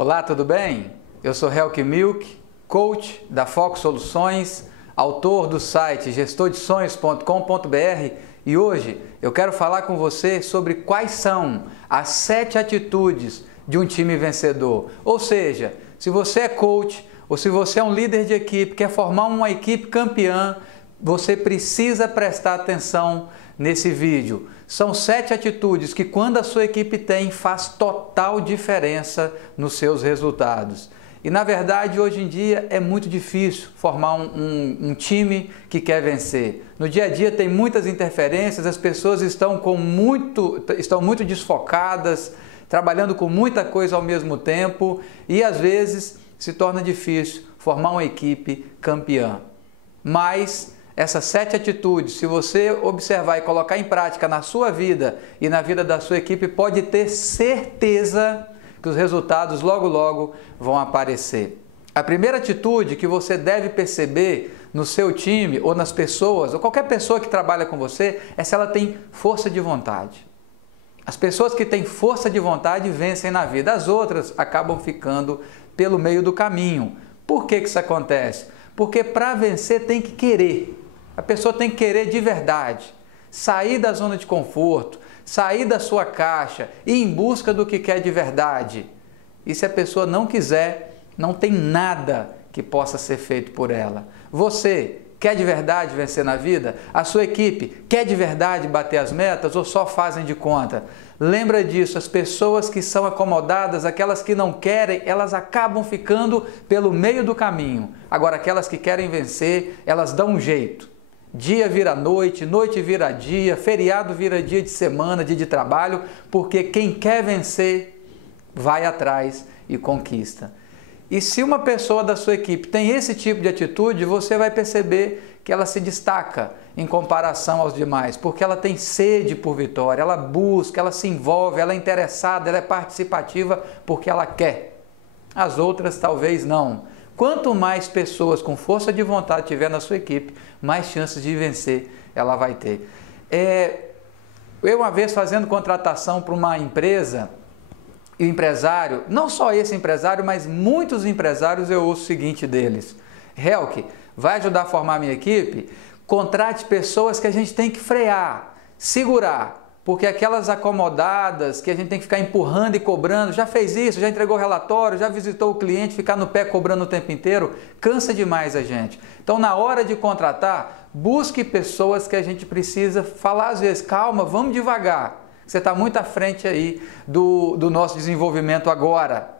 Olá, tudo bem? Eu sou Helke Milk, coach da Foco Soluções, autor do site gestordesonhos.com.br e hoje eu quero falar com você sobre quais são as 7 atitudes de um time vencedor. Ou seja, se você é coach ou se você é um líder de equipe, quer formar uma equipe campeã, você precisa prestar atenção nesse vídeo. São 7 atitudes que, quando a sua equipe tem, faz total diferença nos seus resultados. E, na verdade, hoje em dia é muito difícil formar um time que quer vencer. No dia a dia tem muitas interferências, as pessoas estão muito desfocadas, trabalhando com muita coisa ao mesmo tempo e, às vezes, se torna difícil formar uma equipe campeã. Mas essas 7 atitudes, se você observar e colocar em prática na sua vida e na vida da sua equipe, pode ter certeza que os resultados logo vão aparecer. A primeira atitude que você deve perceber no seu time ou nas pessoas, ou qualquer pessoa que trabalha com você, é se ela tem força de vontade. As pessoas que têm força de vontade vencem na vida, as outras acabam ficando pelo meio do caminho. Por que isso acontece? Porque para vencer tem que querer. A pessoa tem que querer de verdade, sair da zona de conforto, sair da sua caixa e ir em busca do que quer de verdade. E se a pessoa não quiser, não tem nada que possa ser feito por ela. Você quer de verdade vencer na vida? A sua equipe quer de verdade bater as metas ou só fazem de conta? Lembra disso, as pessoas que são acomodadas, aquelas que não querem, elas acabam ficando pelo meio do caminho. Agora, aquelas que querem vencer, elas dão um jeito. Dia vira noite, noite vira dia, feriado vira dia de semana, dia de trabalho, porque quem quer vencer vai atrás e conquista. E se uma pessoa da sua equipe tem esse tipo de atitude, você vai perceber que ela se destaca em comparação aos demais, porque ela tem sede por vitória, ela busca, ela se envolve, ela é interessada, ela é participativa porque ela quer. As outras talvez não. Quanto mais pessoas com força de vontade tiver na sua equipe, mais chances de vencer ela vai ter. Eu uma vez fazendo contratação para uma empresa, e o empresário, não só esse empresário, mas muitos empresários, eu ouço o seguinte deles: Helke, vai ajudar a formar minha equipe? Contrate pessoas que a gente tem que frear, segurar. Porque aquelas acomodadas que a gente tem que ficar empurrando e cobrando, já fez isso, já entregou relatório, já visitou o cliente, ficar no pé cobrando o tempo inteiro, cansa demais a gente. Então, na hora de contratar, busque pessoas que a gente precisa falar às vezes, calma, vamos devagar, você está muito à frente aí do nosso desenvolvimento agora.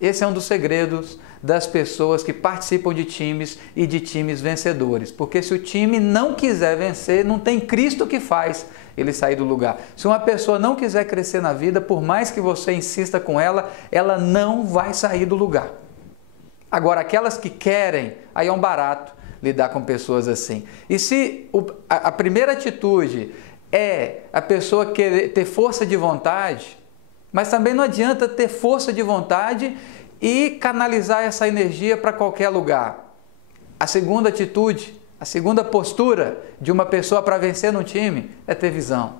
Esse é um dos segredos das pessoas que participam de times e de times vencedores. Porque se o time não quiser vencer, não tem Cristo que faz ele sair do lugar. Se uma pessoa não quiser crescer na vida, por mais que você insista com ela, ela não vai sair do lugar. Agora, aquelas que querem, aí é um barato lidar com pessoas assim. E se a primeira atitude é a pessoa querer ter força de vontade, mas também não adianta ter força de vontade e canalizar essa energia para qualquer lugar. A segunda atitude, a segunda postura de uma pessoa para vencer no time é ter visão.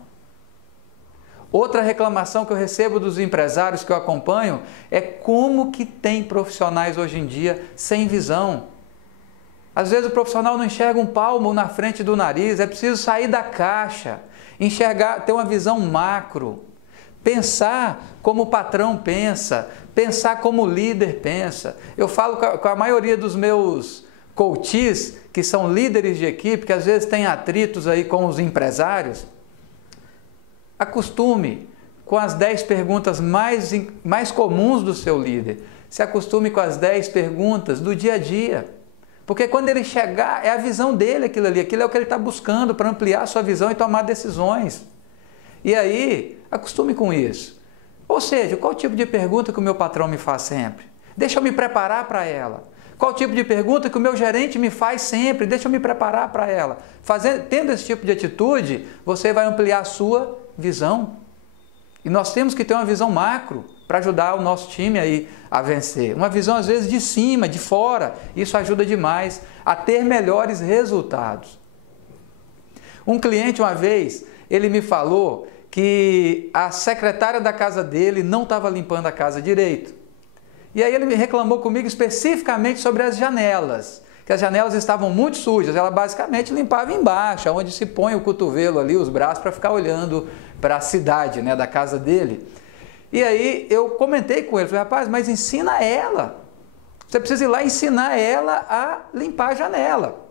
Outra reclamação que eu recebo dos empresários que eu acompanho é como que tem profissionais hoje em dia sem visão. Às vezes o profissional não enxerga um palmo na frente do nariz, é preciso sair da caixa, enxergar, ter uma visão macro. Pensar como o patrão pensa, pensar como o líder pensa. Eu falo com a maioria dos meus coaches, que são líderes de equipe, que às vezes têm atritos aí com os empresários. Acostume com as 10 perguntas mais comuns do seu líder. Se acostume com as 10 perguntas do dia a dia. Porque quando ele chegar, é a visão dele aquilo ali, aquilo é o que ele está buscando para ampliar a sua visão e tomar decisões. E aí, acostume com isso. Ou seja, qual tipo de pergunta que o meu patrão me faz sempre? Deixa eu me preparar para ela. Qual tipo de pergunta que o meu gerente me faz sempre? Deixa eu me preparar para ela. Tendo esse tipo de atitude, você vai ampliar a sua visão. E nós temos que ter uma visão macro para ajudar o nosso time aí a vencer. Uma visão, às vezes, de cima, de fora. Isso ajuda demais a ter melhores resultados. Um cliente, uma vez, ele me falou que a secretária da casa dele não estava limpando a casa direito. E aí ele me reclamou comigo especificamente sobre as janelas, que as janelas estavam muito sujas. Ela basicamente limpava embaixo, onde se põe o cotovelo ali, os braços, para ficar olhando para a cidade, né, da casa dele. E aí eu comentei com ele, falei, rapaz, mas ensina ela. Você precisa ir lá ensinar ela a limpar a janela.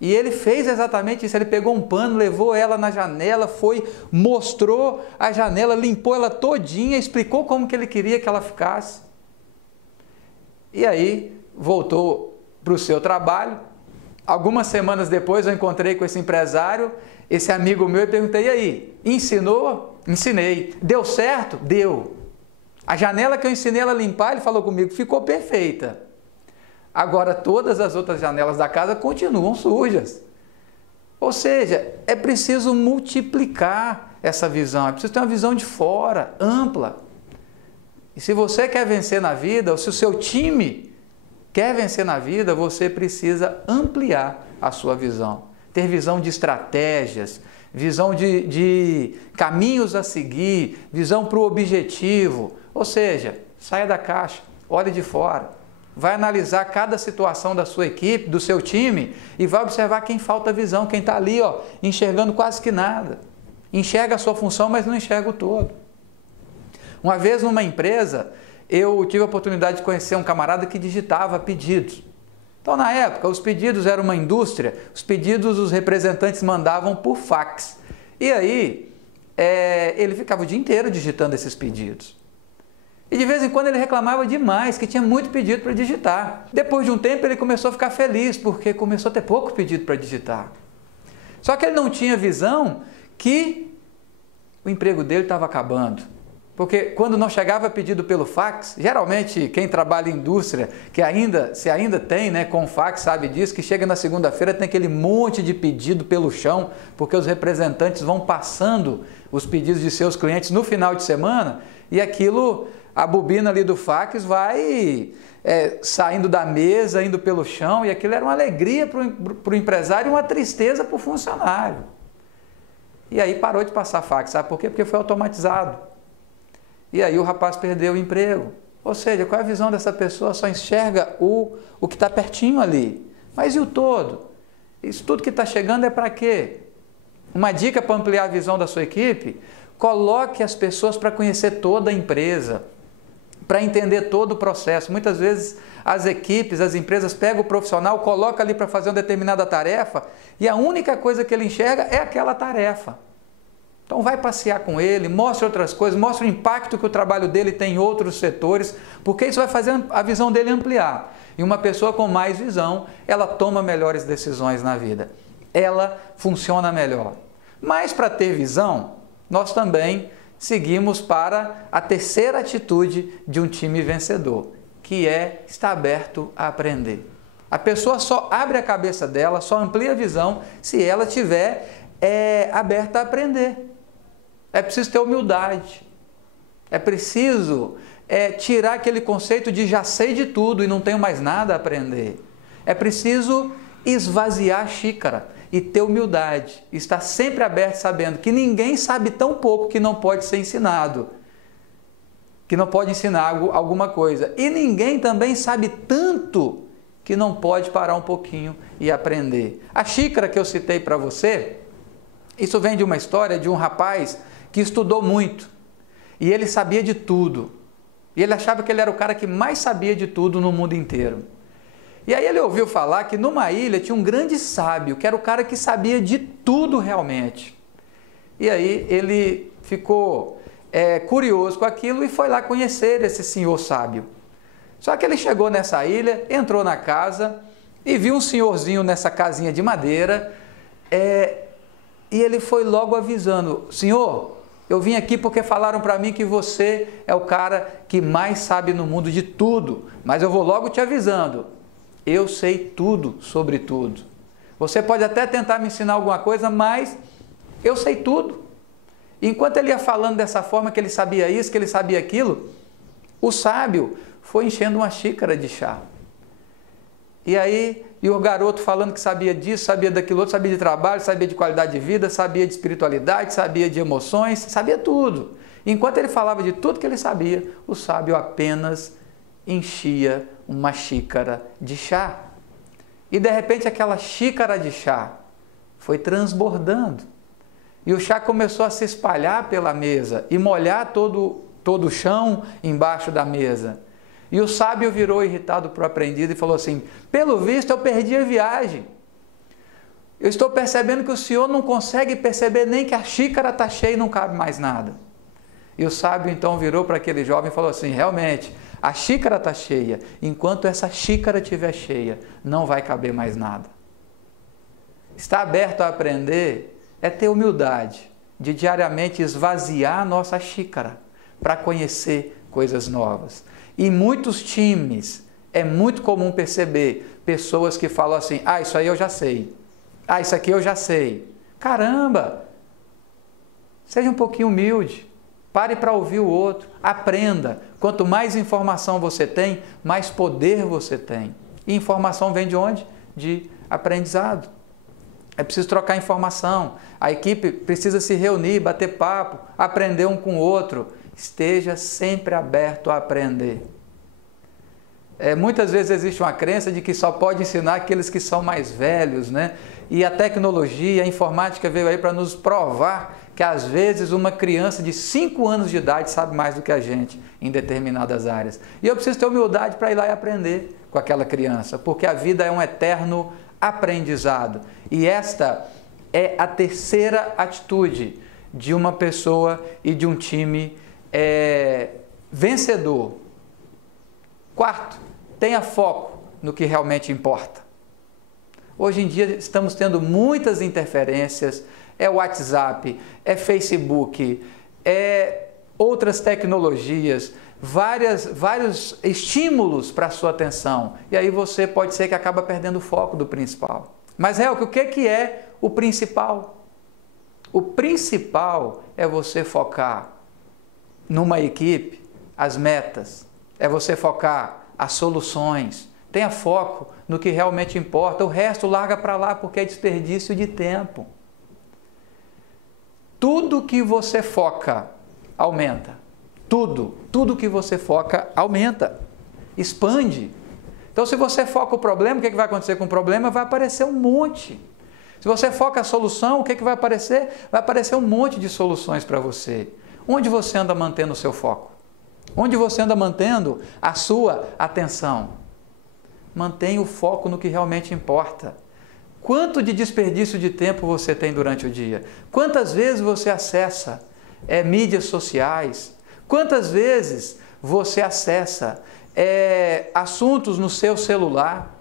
E ele fez exatamente isso, ele pegou um pano, levou ela na janela, foi, mostrou a janela, limpou ela todinha, explicou como que ele queria que ela ficasse. E aí voltou para o seu trabalho. Algumas semanas depois eu encontrei com esse empresário, esse amigo meu, e perguntei, e aí, ensinou? Ensinei. Deu certo? Deu. A janela que eu ensinei ela a limpar, ele falou comigo, ficou perfeita. Agora todas as outras janelas da casa continuam sujas. Ou seja, é preciso multiplicar essa visão, é preciso ter uma visão de fora, ampla. E se você quer vencer na vida, ou se o seu time quer vencer na vida, você precisa ampliar a sua visão. Ter visão de estratégias, visão de caminhos a seguir, visão para o objetivo. Ou seja, saia da caixa, olhe de fora. Vai analisar cada situação da sua equipe, do seu time, e vai observar quem falta visão, quem está ali, ó, enxergando quase que nada. Enxerga a sua função, mas não enxerga o todo. Uma vez numa empresa, eu tive a oportunidade de conhecer um camarada que digitava pedidos. Então, na época, os pedidos eram uma indústria, os pedidos os representantes mandavam por fax. E aí, ele ficava o dia inteiro digitando esses pedidos. E de vez em quando ele reclamava demais, que tinha muito pedido para digitar. Depois de um tempo ele começou a ficar feliz, porque começou a ter pouco pedido para digitar. Só que ele não tinha visão que o emprego dele estava acabando. Porque quando não chegava pedido pelo fax, geralmente quem trabalha em indústria, se ainda tem, né, com fax, sabe disso, que chega na segunda-feira tem aquele monte de pedido pelo chão, porque os representantes vão passando os pedidos de seus clientes no final de semana, e aquilo, a bobina ali do fax vai saindo da mesa, indo pelo chão, e aquilo era uma alegria para o empresário e uma tristeza para o funcionário. E aí parou de passar fax, sabe por quê? Porque foi automatizado. E aí o rapaz perdeu o emprego. Ou seja, qual é a visão dessa pessoa? Só enxerga o que está pertinho ali. Mas e o todo? Isso tudo que está chegando é para quê? Uma dica para ampliar a visão da sua equipe: coloque as pessoas para conhecer toda a empresa, para entender todo o processo. Muitas vezes as equipes, as empresas pegam o profissional, colocam ali para fazer uma determinada tarefa e a única coisa que ele enxerga é aquela tarefa. Então vai passear com ele, mostre outras coisas, mostre o impacto que o trabalho dele tem em outros setores, porque isso vai fazer a visão dele ampliar. E uma pessoa com mais visão, ela toma melhores decisões na vida. Ela funciona melhor. Mas para ter visão, nós também seguimos para a terceira atitude de um time vencedor, que é estar aberto a aprender. A pessoa só abre a cabeça dela, só amplia a visão se ela estiver aberta a aprender. É preciso ter humildade, é preciso tirar aquele conceito de já sei de tudo e não tenho mais nada a aprender. É preciso esvaziar a xícara e ter humildade, estar sempre aberto sabendo que ninguém sabe tão pouco que não pode ser ensinado, que não pode ensinar alguma coisa. E ninguém também sabe tanto que não pode parar um pouquinho e aprender. A xícara que eu citei para você, isso vem de uma história de um rapaz que estudou muito e ele sabia de tudo. E ele achava que ele era o cara que mais sabia de tudo no mundo inteiro. E aí ele ouviu falar que numa ilha tinha um grande sábio, que era o cara que sabia de tudo realmente. E aí ele ficou curioso com aquilo e foi lá conhecer esse senhor sábio. Só que ele chegou nessa ilha, entrou na casa e viu um senhorzinho nessa casinha de madeira e ele foi logo avisando: senhor, eu vim aqui porque falaram para mim que você é o cara que mais sabe no mundo de tudo, mas eu vou logo te avisando, eu sei tudo sobre tudo. Você pode até tentar me ensinar alguma coisa, mas eu sei tudo. Enquanto ele ia falando dessa forma, que ele sabia isso, que ele sabia aquilo, o sábio foi enchendo uma xícara de chá. E o garoto falando que sabia disso, sabia daquilo outro, sabia de trabalho, sabia de qualidade de vida, sabia de espiritualidade, sabia de emoções, sabia tudo. Enquanto ele falava de tudo que ele sabia, o sábio apenas enchia uma xícara de chá. E de repente aquela xícara de chá foi transbordando. E o chá começou a se espalhar pela mesa e molhar todo o chão embaixo da mesa. E o sábio virou irritado para o aprendiz e falou assim: pelo visto eu perdi a viagem. Eu estou percebendo que o senhor não consegue perceber nem que a xícara está cheia e não cabe mais nada. E o sábio então virou para aquele jovem e falou assim: realmente, a xícara está cheia. Enquanto essa xícara estiver cheia, não vai caber mais nada. Estar aberto a aprender é ter humildade de diariamente esvaziar a nossa xícara para conhecer coisas novas. Em muitos times é muito comum perceber pessoas que falam assim: ah, isso aí eu já sei. Ah, isso aqui eu já sei. Caramba! Seja um pouquinho humilde. Pare para ouvir o outro. Aprenda. Quanto mais informação você tem, mais poder você tem. E informação vem de onde? De aprendizado. É preciso trocar informação. A equipe precisa se reunir, bater papo, aprender um com o outro. Esteja sempre aberto a aprender. Muitas vezes existe uma crença de que só pode ensinar aqueles que são mais velhos, né? E a tecnologia, a informática veio aí para nos provar que às vezes uma criança de 5 anos de idade sabe mais do que a gente em determinadas áreas. E eu preciso ter humildade para ir lá e aprender com aquela criança, porque a vida é um eterno aprendizado. E esta é a terceira atitude de uma pessoa e de um time vencedor. Quarto, tenha foco no que realmente importa. Hoje em dia estamos tendo muitas interferências, é WhatsApp, é Facebook, é outras tecnologias, vários estímulos para a sua atenção. E aí você pode ser que acaba perdendo o foco do principal. Mas, Helk, o que é o principal? O principal é você focar numa equipe as metas, é você focar as soluções. Tenha foco no que realmente importa, o resto larga para lá porque é desperdício de tempo. Tudo que você foca aumenta. Tudo que você foca aumenta, expande. Então, se você foca o problema, o que vai acontecer com o problema? Vai aparecer um monte. Se você foca a solução, o que vai aparecer? Vai aparecer um monte de soluções para você. Onde você anda mantendo o seu foco? Onde você anda mantendo a sua atenção? Mantenha o foco no que realmente importa. Quanto de desperdício de tempo você tem durante o dia? Quantas vezes você acessa mídias sociais? Quantas vezes você acessa assuntos no seu celular?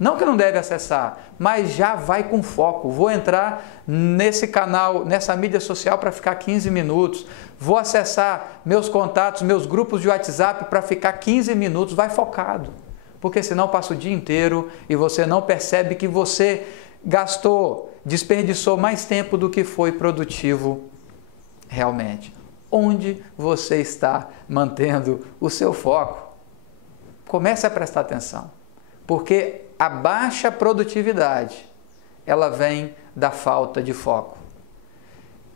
Não que não deve acessar, mas já vai com foco. Vou entrar nesse canal, nessa mídia social para ficar 15 minutos. Vou acessar meus contatos, meus grupos de WhatsApp para ficar 15 minutos. Vai focado. Porque senão passa o dia inteiro e você não percebe que você desperdiçou mais tempo do que foi produtivo realmente. Onde você está mantendo o seu foco? Comece a prestar atenção, porque a baixa produtividade, ela vem da falta de foco.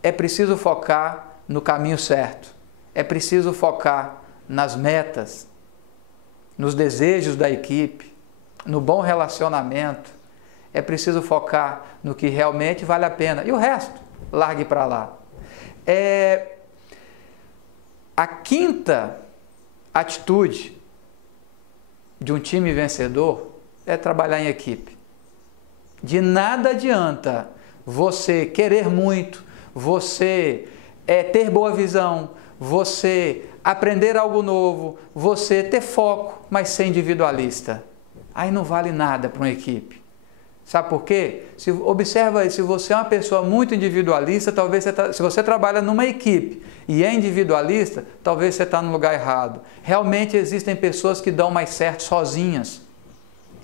É preciso focar no caminho certo, é preciso focar nas metas, nos desejos da equipe, no bom relacionamento. É preciso focar no que realmente vale a pena. E o resto, largue para lá. A quinta atitude de um time vencedor é trabalhar em equipe. De nada adianta você querer muito, você ter boa visão, você aprender algo novo, você ter foco, mas ser individualista. Aí não vale nada para uma equipe. Sabe por quê? Observa aí, se você é uma pessoa muito individualista, talvez se você trabalha numa equipe e é individualista, talvez você está no lugar errado. Realmente existem pessoas que dão mais certo sozinhas.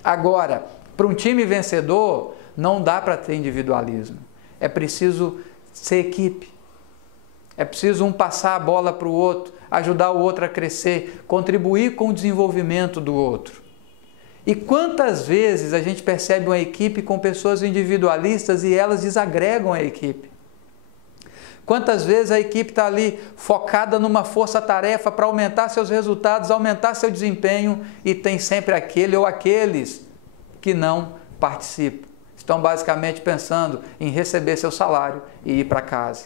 Agora, para um time vencedor, não dá para ter individualismo. É preciso ser equipe. É preciso um passar a bola para o outro, ajudar o outro a crescer, contribuir com o desenvolvimento do outro. E quantas vezes a gente percebe uma equipe com pessoas individualistas e elas desagregam a equipe? Quantas vezes a equipe está ali focada numa força-tarefa para aumentar seus resultados, aumentar seu desempenho e tem sempre aquele ou aqueles que não participam. Estão basicamente pensando em receber seu salário e ir para casa.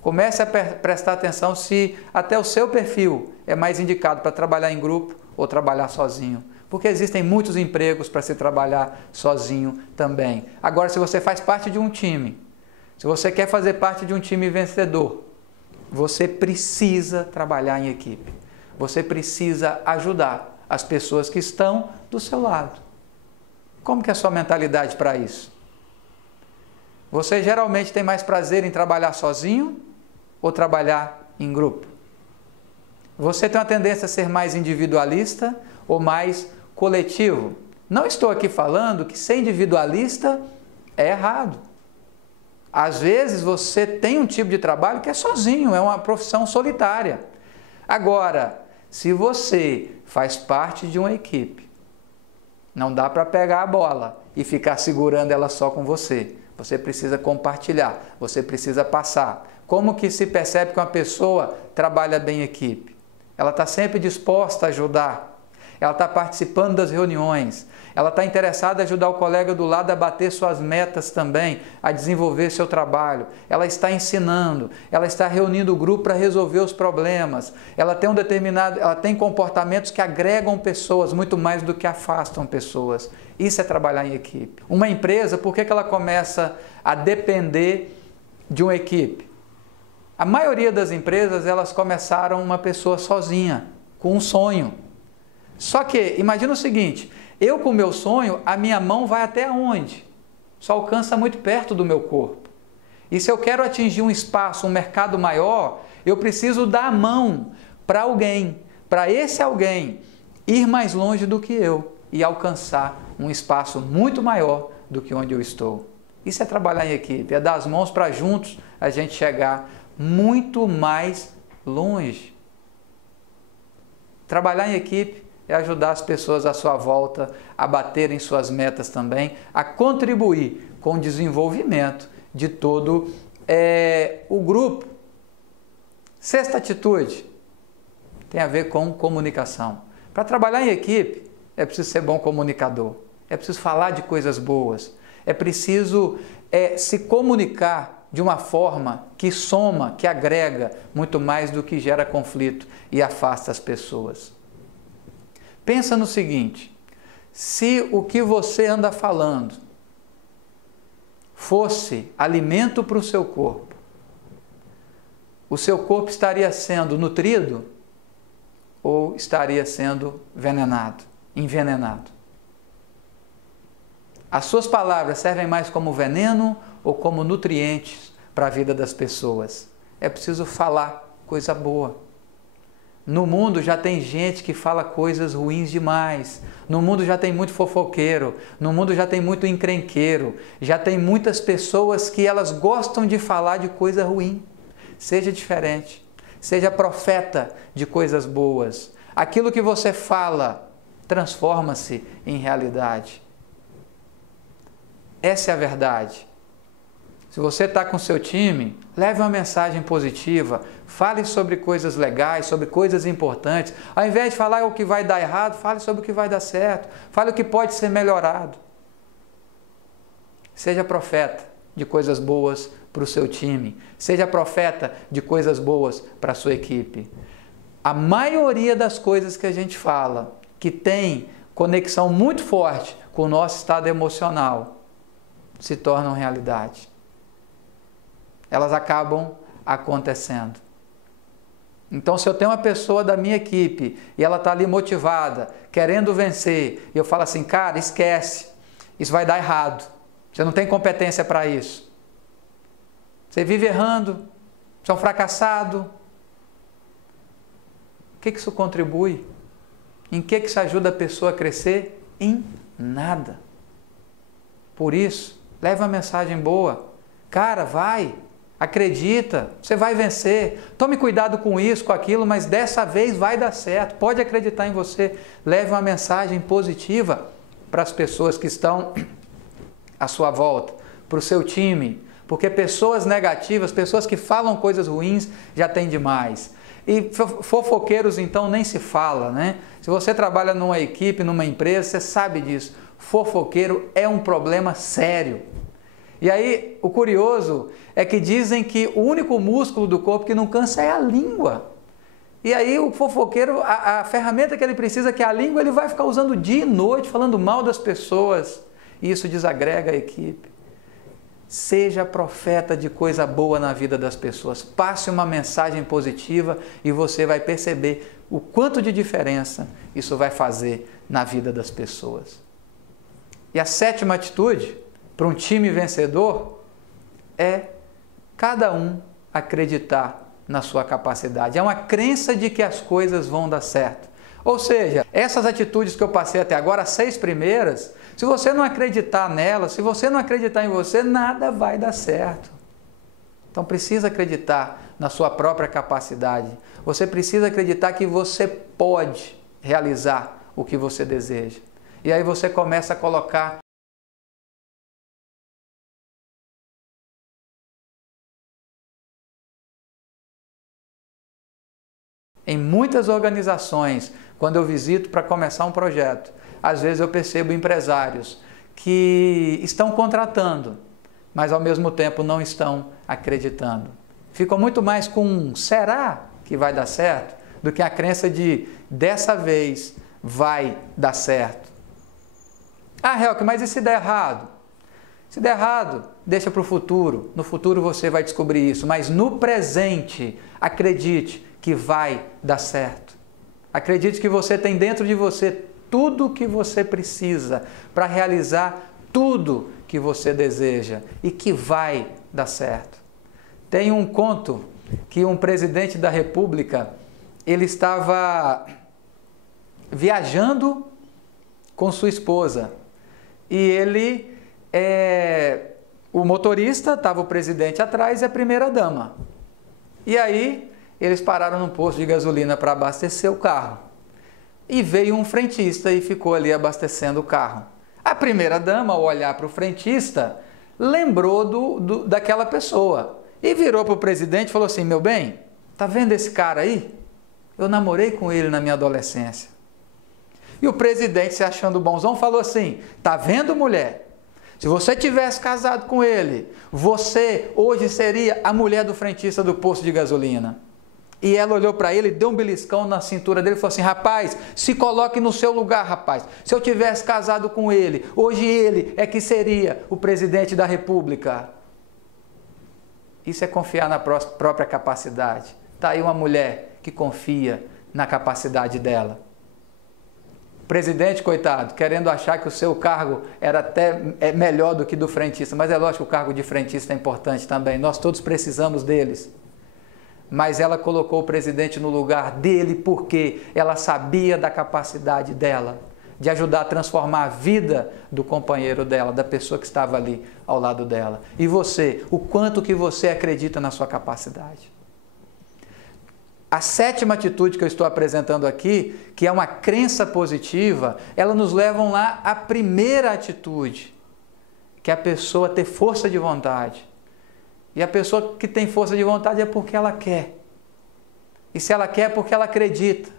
Comece a prestar atenção se até o seu perfil é mais indicado para trabalhar em grupo ou trabalhar sozinho. Porque existem muitos empregos para se trabalhar sozinho também. Agora, se você faz parte de um time, se você quer fazer parte de um time vencedor, você precisa trabalhar em equipe. Você precisa ajudar as pessoas que estão do seu lado. Como que é a sua mentalidade para isso? Você geralmente tem mais prazer em trabalhar sozinho ou trabalhar em grupo? Você tem uma tendência a ser mais individualista ou mais coletivo? Não estou aqui falando que ser individualista é errado. Às vezes você tem um tipo de trabalho que é sozinho, é uma profissão solitária. Agora, se você faz parte de uma equipe, não dá para pegar a bola e ficar segurando ela só com você. Você precisa compartilhar, você precisa passar. Como que se percebe que uma pessoa trabalha bem em equipe? Ela está sempre disposta a ajudar. Ela está participando das reuniões, ela está interessada em ajudar o colega do lado a bater suas metas também, a desenvolver seu trabalho, ela está ensinando, ela está reunindo o grupo para resolver os problemas, ela tem comportamentos que agregam pessoas muito mais do que afastam pessoas. Isso é trabalhar em equipe. Uma empresa, por que ela começa a depender de uma equipe? A maioria das empresas, elas começaram uma pessoa sozinha, com um sonho. Só que, imagina o seguinte, eu com o meu sonho, a minha mão vai até onde? Só alcança muito perto do meu corpo. E se eu quero atingir um espaço, um mercado maior, eu preciso dar a mão para alguém, para esse alguém ir mais longe do que eu e alcançar um espaço muito maior do que onde eu estou. Isso é trabalhar em equipe, é dar as mãos para juntos a gente chegar muito mais longe. Trabalhar em equipe é ajudar as pessoas à sua volta a baterem suas metas também, a contribuir com o desenvolvimento de todo o grupo. Sexta atitude tem a ver com comunicação. Para trabalhar em equipe, é preciso ser bom comunicador, é preciso falar de coisas boas, é preciso se comunicar de uma forma que soma, que agrega muito mais do que gera conflito e afasta as pessoas. Pensa no seguinte, se o que você anda falando fosse alimento para o seu corpo estaria sendo nutrido ou estaria sendo envenenado? As suas palavras servem mais como veneno ou como nutrientes para a vida das pessoas? É preciso falar coisa boa. No mundo já tem gente que fala coisas ruins demais. No mundo já tem muito fofoqueiro. No mundo já tem muito encrenqueiro. Já tem muitas pessoas que elas gostam de falar de coisa ruim. Seja diferente. Seja profeta de coisas boas. Aquilo que você fala transforma-se em realidade. Essa é a verdade. Se você está com seu time, leve uma mensagem positiva, fale sobre coisas legais, sobre coisas importantes. Ao invés de falar o que vai dar errado, fale sobre o que vai dar certo, fale o que pode ser melhorado. Seja profeta de coisas boas para o seu time, seja profeta de coisas boas para a sua equipe. A maioria das coisas que a gente fala, que tem conexão muito forte com o nosso estado emocional, se tornam realidade. Elas acabam acontecendo. Então, se eu tenho uma pessoa da minha equipe e ela está ali motivada, querendo vencer, e eu falo assim, cara, esquece, isso vai dar errado, você não tem competência para isso. Você vive errando, você é um fracassado. O que isso contribui? Em que isso ajuda a pessoa a crescer? Em nada. Por isso, leve uma mensagem boa. Cara, vai. Acredita, você vai vencer, tome cuidado com isso, com aquilo, mas dessa vez vai dar certo, pode acreditar em você. Leve uma mensagem positiva para as pessoas que estão à sua volta, para o seu time, porque pessoas negativas, pessoas que falam coisas ruins, já tem demais. E fofoqueiros, então, nem se fala, né? Se você trabalha numa equipe, numa empresa, você sabe disso. Fofoqueiro é um problema sério. E aí, o curioso é que dizem que o único músculo do corpo que não cansa é a língua. E aí, o fofoqueiro, a ferramenta que ele precisa, que é a língua, ele vai ficar usando dia e noite, falando mal das pessoas. E isso desagrega a equipe. Seja profeta de coisa boa na vida das pessoas. Passe uma mensagem positiva e você vai perceber o quanto de diferença isso vai fazer na vida das pessoas. E a sétima atitude para um time vencedor é cada um acreditar na sua capacidade. É uma crença de que as coisas vão dar certo. Ou seja, essas atitudes que eu passei até agora, as 6 primeiras, se você não acreditar nelas, se você não acreditar em você, nada vai dar certo. Então precisa acreditar na sua própria capacidade. Você precisa acreditar que você pode realizar o que você deseja. E aí você começa a colocar em muitas organizações, quando eu visito para começar um projeto, às vezes eu percebo empresários que estão contratando, mas ao mesmo tempo não estão acreditando. Ficam muito mais com um será que vai dar certo do que a crença de dessa vez vai dar certo. Ah, Helk, mas e se der errado? Se der errado, deixa para o futuro. No futuro você vai descobrir isso, mas no presente, acredite que vai dar certo. Acredite que você tem dentro de você tudo o que você precisa para realizar tudo que você deseja e que vai dar certo. Tem um conto que um presidente da República, ele estava viajando com sua esposa e ele, o motorista, estava o presidente atrás e a primeira-dama. E aí eles pararam num posto de gasolina para abastecer o carro. E veio um frentista e ficou ali abastecendo o carro. A primeira-dama, ao olhar para o frentista, lembrou daquela pessoa. E virou para o presidente e falou assim: meu bem, tá vendo esse cara aí? Eu namorei com ele na minha adolescência. E o presidente, se achando bonzão, falou assim: tá vendo, mulher? Se você tivesse casado com ele, você hoje seria a mulher do frentista do posto de gasolina. E ela olhou para ele, deu um beliscão na cintura dele e falou assim: rapaz, se coloque no seu lugar, rapaz. Se eu tivesse casado com ele, hoje ele é que seria o presidente da República. Isso é confiar na própria capacidade. Está aí uma mulher que confia na capacidade dela. O presidente, coitado, querendo achar que o seu cargo era até melhor do que do frentista. Mas é lógico que o cargo de frentista é importante também. Nós todos precisamos deles. Mas ela colocou o presidente no lugar dele porque ela sabia da capacidade dela de ajudar a transformar a vida do companheiro dela, da pessoa que estava ali ao lado dela. E você, o quanto que você acredita na sua capacidade? A sétima atitude que eu estou apresentando aqui, que é uma crença positiva, ela nos leva lá à primeira atitude, que é a pessoa ter força de vontade. E a pessoa que tem força de vontade é porque ela quer. E se ela quer é porque ela acredita.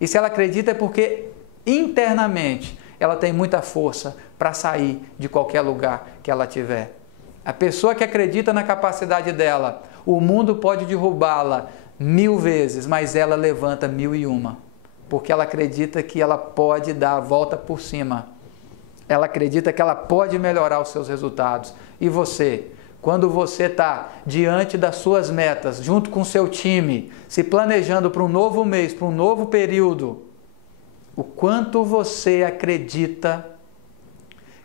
E se ela acredita é porque internamente ela tem muita força para sair de qualquer lugar que ela tiver. A pessoa que acredita na capacidade dela, o mundo pode derrubá-la 1000 vezes, mas ela levanta 1001. Porque ela acredita que ela pode dar a volta por cima. Ela acredita que ela pode melhorar os seus resultados. E você? Quando você está diante das suas metas, junto com o seu time, se planejando para um novo mês, para um novo período, o quanto você acredita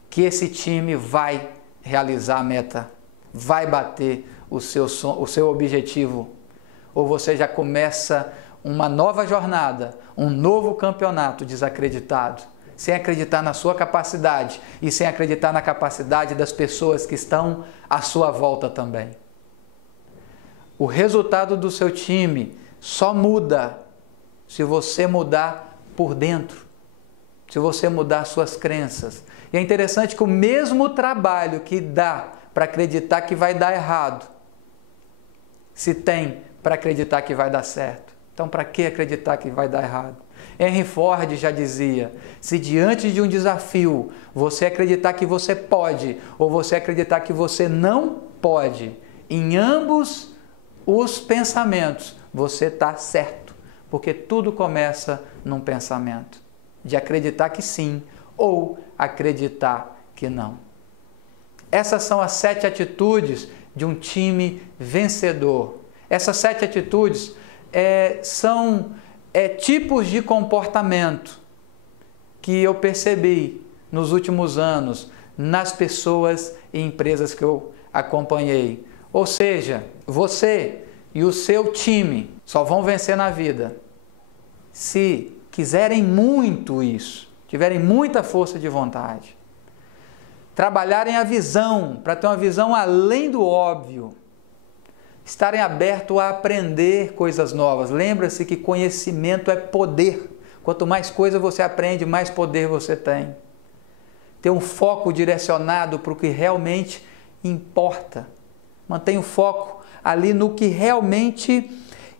que esse time vai realizar a meta, vai bater o seu objetivo? Ou você já começa uma nova jornada, um novo campeonato desacreditado? Sem acreditar na sua capacidade e sem acreditar na capacidade das pessoas que estão à sua volta também. O resultado do seu time só muda se você mudar por dentro, se você mudar suas crenças. E é interessante que o mesmo trabalho que dá para acreditar que vai dar errado, se tem para acreditar que vai dar certo? Então, para que acreditar que vai dar errado? Henry Ford já dizia, se diante de um desafio você acreditar que você pode ou você acreditar que você não pode, em ambos os pensamentos você está certo, porque tudo começa num pensamento, de acreditar que sim ou acreditar que não. Essas são as 7 atitudes de um time vencedor. Essas 7 atitudes são tipos de comportamento que eu percebi nos últimos anos nas pessoas e empresas que eu acompanhei. Ou seja, você e o seu time só vão vencer na vida se quiserem muito isso, tiverem muita força de vontade, trabalharem a visão, para ter uma visão além do óbvio, estarem abertos a aprender coisas novas. Lembra-se que conhecimento é poder. Quanto mais coisa você aprende, mais poder você tem. Ter um foco direcionado para o que realmente importa. Mantenha o foco ali no que realmente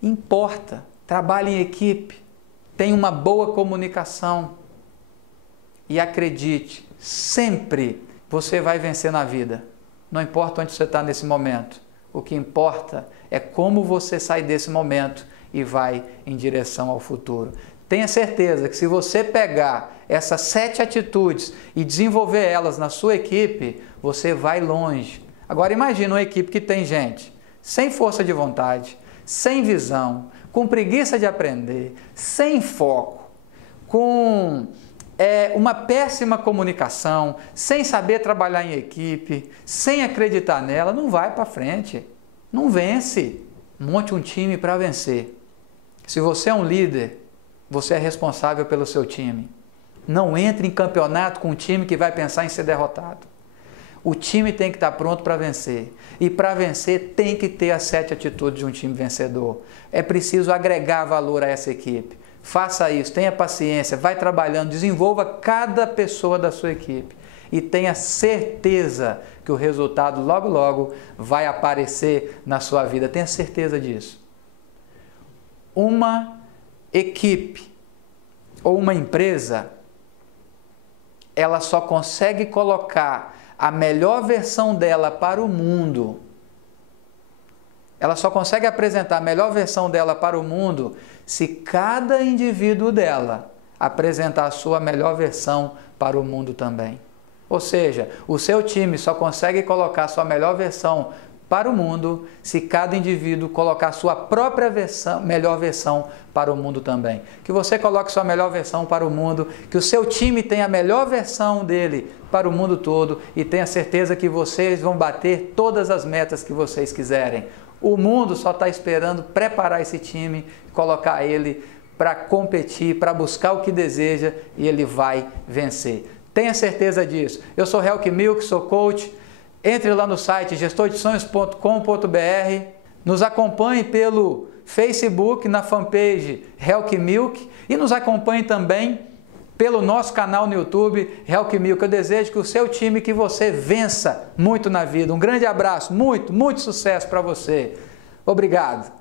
importa. Trabalhe em equipe. Tenha uma boa comunicação. E acredite, sempre você vai vencer na vida. Não importa onde você está nesse momento. O que importa é como você sai desse momento e vai em direção ao futuro. Tenha certeza que se você pegar essas 7 atitudes e desenvolver elas na sua equipe, você vai longe. Agora imagine uma equipe que tem gente sem força de vontade, sem visão, com preguiça de aprender, sem foco, com uma péssima comunicação, sem saber trabalhar em equipe, sem acreditar nela, não vai para frente, não vence. Monte um time para vencer. Se você é um líder, você é responsável pelo seu time. Não entre em campeonato com um time que vai pensar em ser derrotado. O time tem que estar pronto para vencer. E para vencer tem que ter as 7 atitudes de um time vencedor. É preciso agregar valor a essa equipe. Faça isso, tenha paciência, vai trabalhando, desenvolva cada pessoa da sua equipe e tenha certeza que o resultado logo, logo vai aparecer na sua vida. Tenha certeza disso. Uma equipe ou uma empresa, ela só consegue colocar a melhor versão dela para o mundo. Ela só consegue apresentar a melhor versão dela para o mundo se cada indivíduo dela apresentar a sua melhor versão para o mundo também. Ou seja, o seu time só consegue colocar a sua melhor versão para o mundo se cada indivíduo colocar a sua própria melhor versão para o mundo também. Que você coloque sua melhor versão para o mundo, que o seu time tenha a melhor versão dele para o mundo todo e tenha certeza que vocês vão bater todas as metas que vocês quiserem. O mundo só está esperando preparar esse time, colocar ele para competir, para buscar o que deseja e ele vai vencer. Tenha certeza disso. Eu sou Helk Milk, sou coach. Entre lá no site gestordesonhos.com.br, nos acompanhe pelo Facebook, na fanpage Helk Milk e nos acompanhe também pelo nosso canal no YouTube, Helk Milk. Eu desejo que o seu time, que você vença muito na vida. Um grande abraço, muito sucesso para você. Obrigado.